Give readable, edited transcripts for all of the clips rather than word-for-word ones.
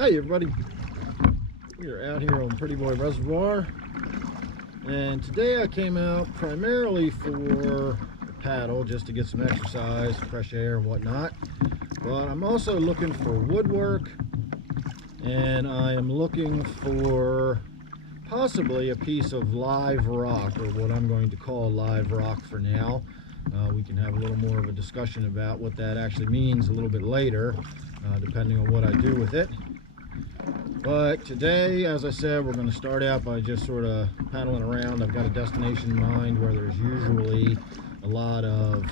Hey everybody, we are out here on Prettyboy Reservoir, and today I came out primarily for a paddle, just to get some exercise, fresh air and whatnot. But I'm also looking for woodwork, and I am looking for possibly a piece of live rock, or what I'm going to call live rock for now. We can have a little more of a discussion about what that actually means a little bit later, depending on what I do with it. But today, as I said, we're going to start out by just sort of paddling around. I've got a destination in mind where there's usually a lot of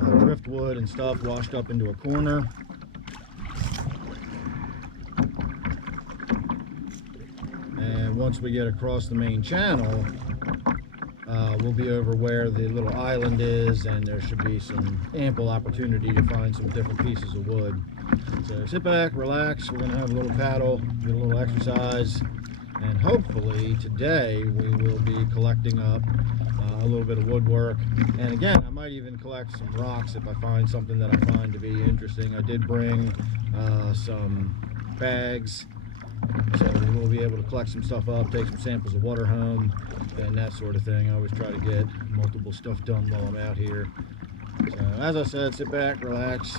driftwood and stuff washed up into a corner. And once we get across the main channel, we'll be over where the little island is, and there should be some ample opportunity to find some different pieces of wood. So sit back, relax, we're going to have a little paddle, get a little exercise, and hopefully today we will be collecting up a little bit of woodwork. And again, I might even collect some rocks if I find something that I find to be interesting. I did bring some bags, so we will be able to collect some stuff up, take some samples of water home, and that sort of thing. I always try to get multiple stuff done while I'm out here. So as I said, sit back, relax,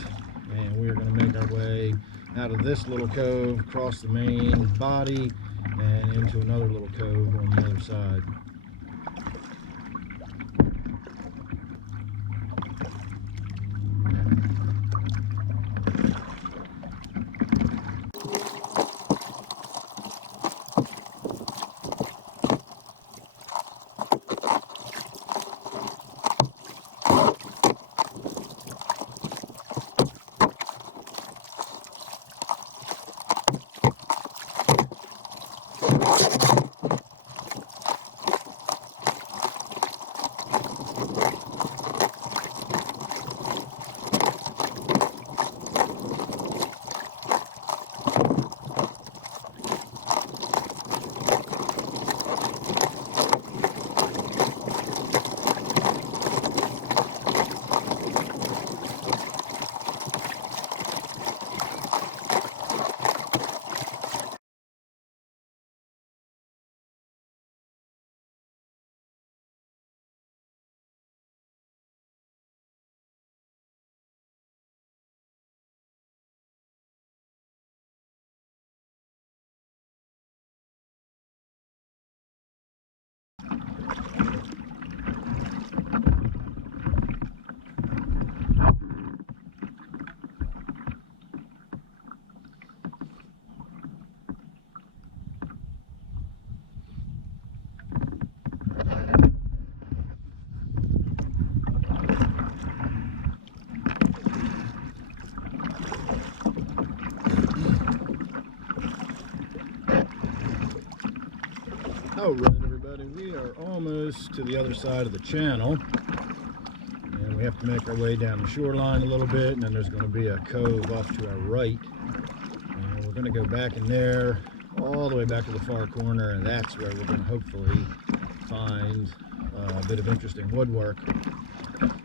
and we are going to make our way out of this little cove, across the main body, and into another little cove on the other side. Alright everybody, we are almost to the other side of the channel, and we have to make our way down the shoreline a little bit, and then there's going to be a cove off to our right, and we're going to go back in there all the way back to the far corner, and that's where we're going to hopefully find a bit of interesting woodwork.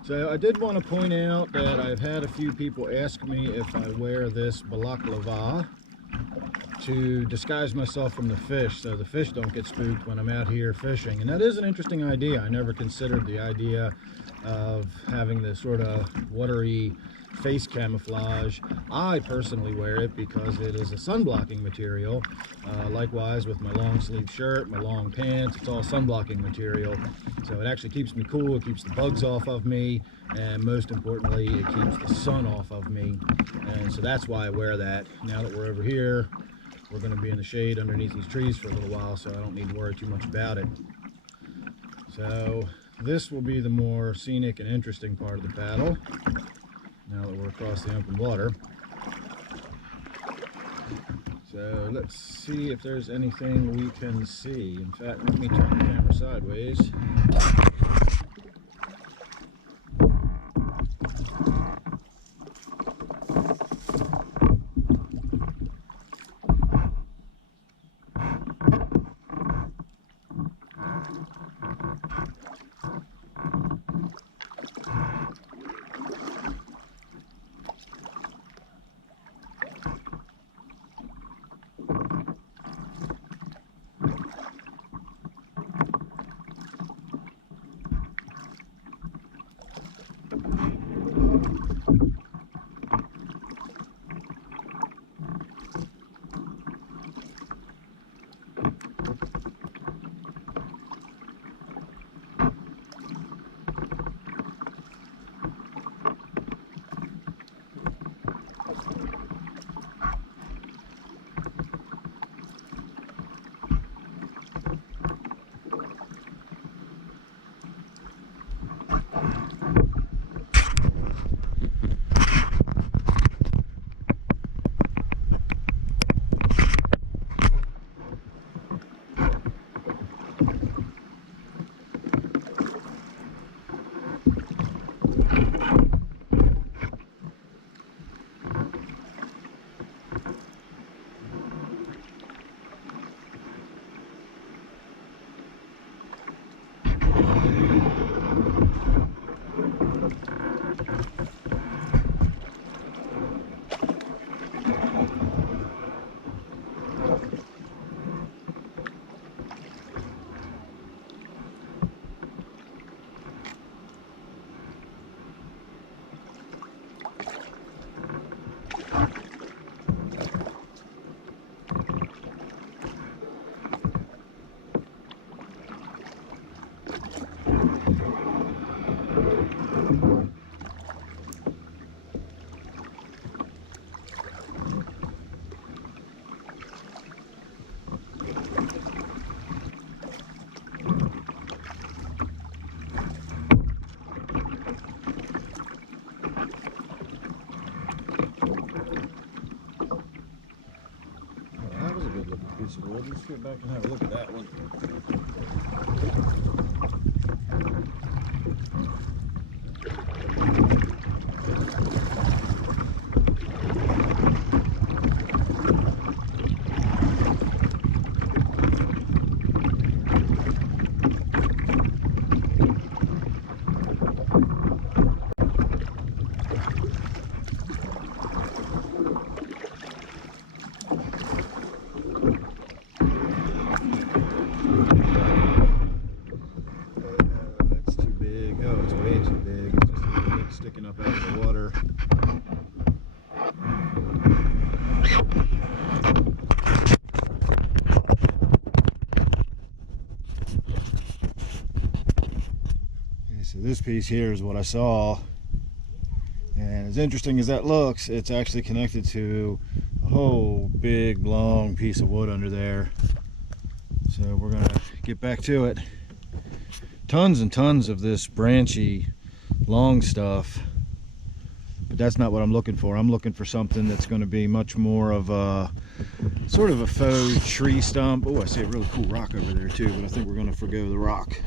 So I did want to point out that I've had a few people ask me if I wear this balaclava to disguise myself from the fish, so the fish don't get spooked when I'm out here fishing. And that is an interesting idea. I never considered the idea of having this sort of watery face camouflage. I personally wear it because it is a sunblocking material. Likewise with my long sleeve shirt, my long pants, it's all sunblocking material. So it actually keeps me cool, it keeps the bugs off of me, and most importantly, it keeps the sun off of me. And so that's why I wear that. Now that we're over here, we're going to be in the shade underneath these trees for a little while, so I don't need to worry too much about it. So this will be the more scenic and interesting part of the paddle, now that we're across the open water. So let's see if there's anything we can see. In fact, let me turn the camera sideways. piece of wood. Let's get back and have a look at that one. Sticking up out of the water. Okay, so this piece here is what I saw, and as interesting as that looks, it's actually connected to a whole big long piece of wood under there. So we're gonna get back to it. Tons and tons of this branchy long stuff, but that's not what I'm looking for. I'm looking for something that's going to be much more of a sort of a faux tree stump. Oh, I see a really cool rock over there too, but I think we're going to forgo the rock.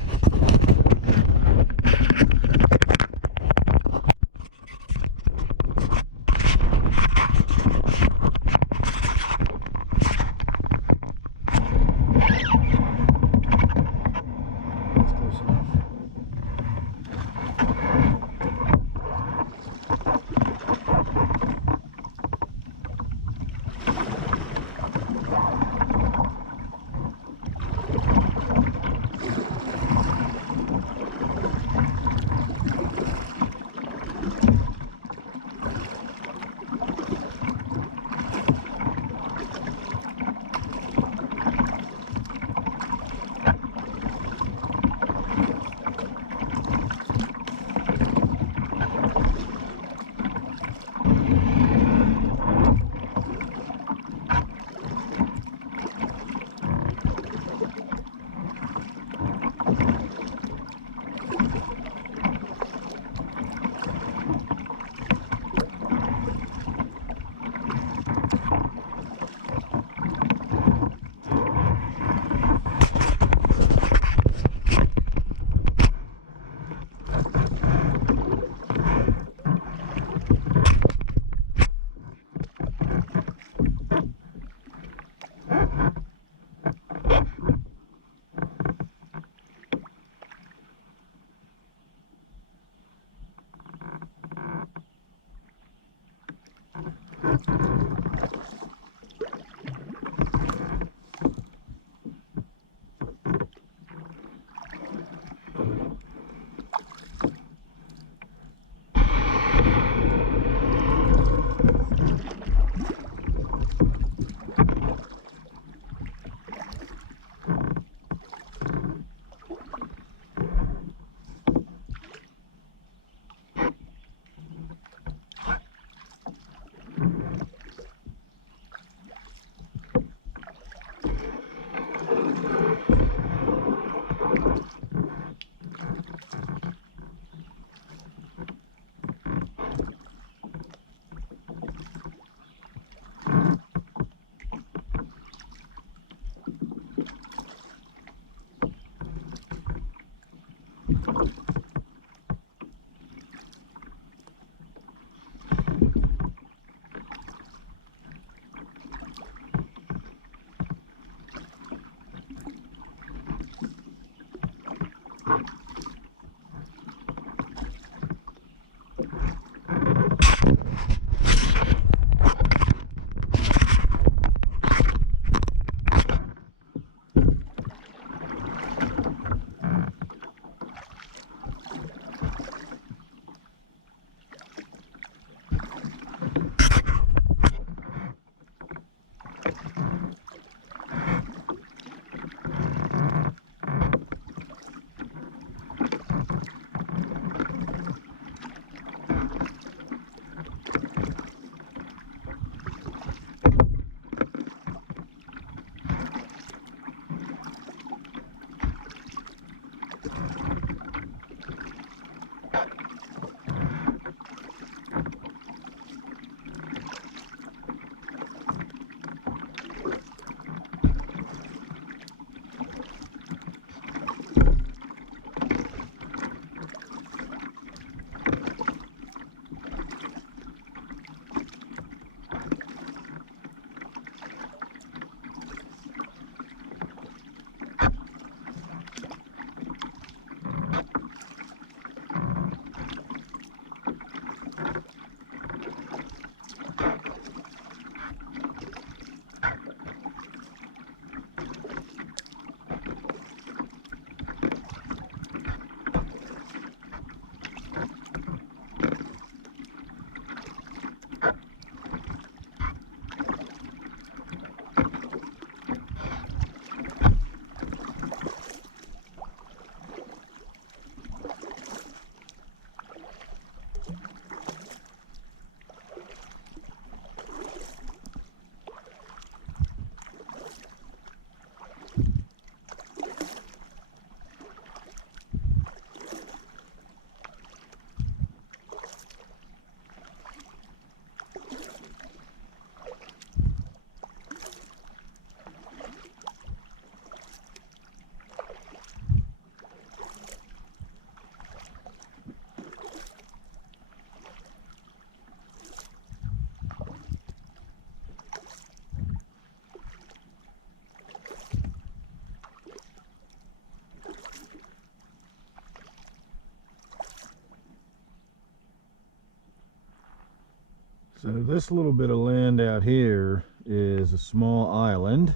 So this little bit of land out here is a small island,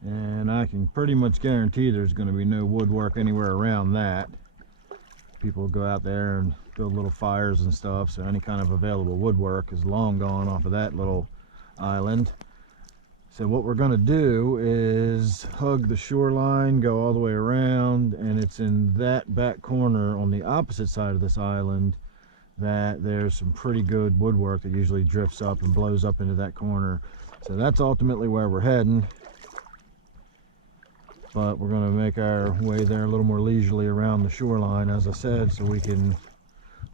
and I can pretty much guarantee there's going to be no woodwork anywhere around that. People go out there and build little fires and stuff, so any kind of available woodwork is long gone off of that little island. So what we're going to do is hug the shoreline, go all the way around, and it's in that back corner on the opposite side of this island that there's some pretty good woodwork that usually drifts up and blows up into that corner. So that's ultimately where we're heading, but we're going to make our way there a little more leisurely around the shoreline, as I said, so we can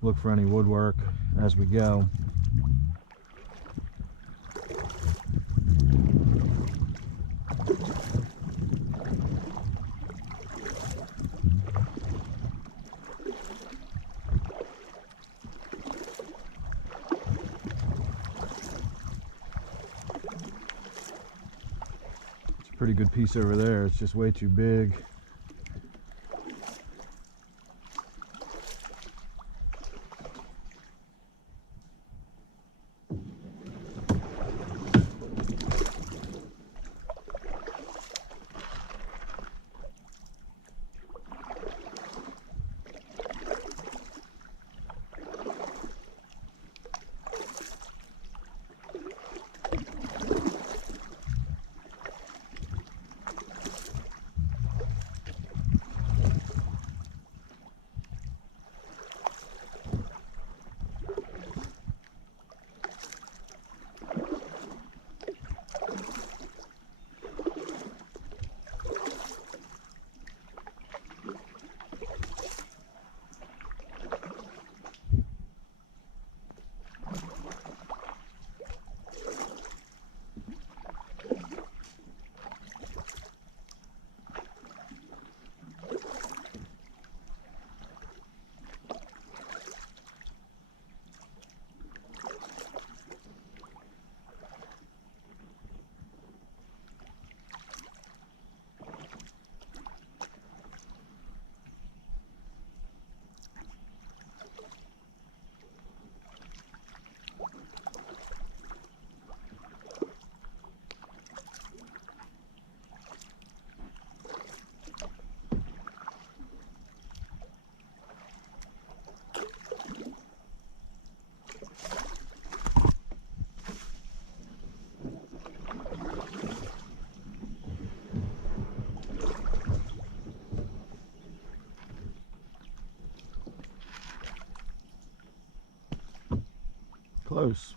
look for any woodwork as we go. Pretty good piece over there. It's just way too big. Close.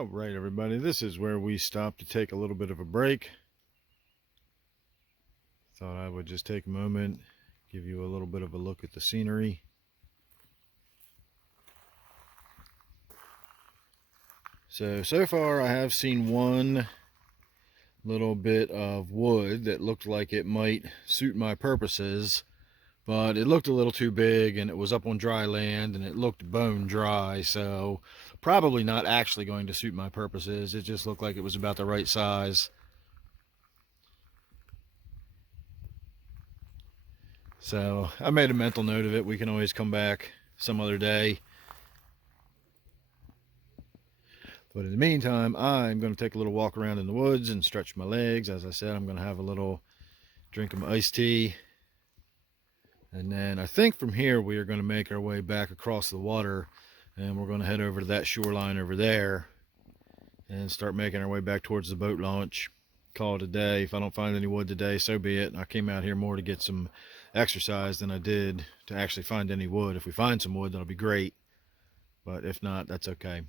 All right, everybody, this is where we stop to take a little bit of a break. Thought I would just take a moment, give you a little bit of a look at the scenery. So far I have seen one little bit of wood that looked like it might suit my purposes, but it looked a little too big and it was up on dry land and it looked bone dry, so probably not actually going to suit my purposes. It just looked like it was about the right size. So I made a mental note of it. We can always come back some other day. But in the meantime, I'm going to take a little walk around in the woods and stretch my legs. As I said, I'm going to have a little drink of my iced tea. And then I think from here we are going to make our way back across the water. And we're going to head over to that shoreline over there and start making our way back towards the boat launch. Call it a day. If I don't find any wood today, so be it. I came out here more to get some exercise than I did to actually find any wood. If we find some wood, that'll be great. But if not, that's okay.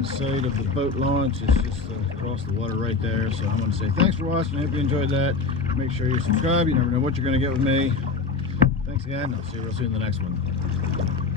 in sight of the boat launch. It's just across the water right there. So I'm going to say thanks for watching. I hope you enjoyed that. Make sure you subscribe. You never know what you're going to get with me. Thanks again. I'll see you real soon in the next one.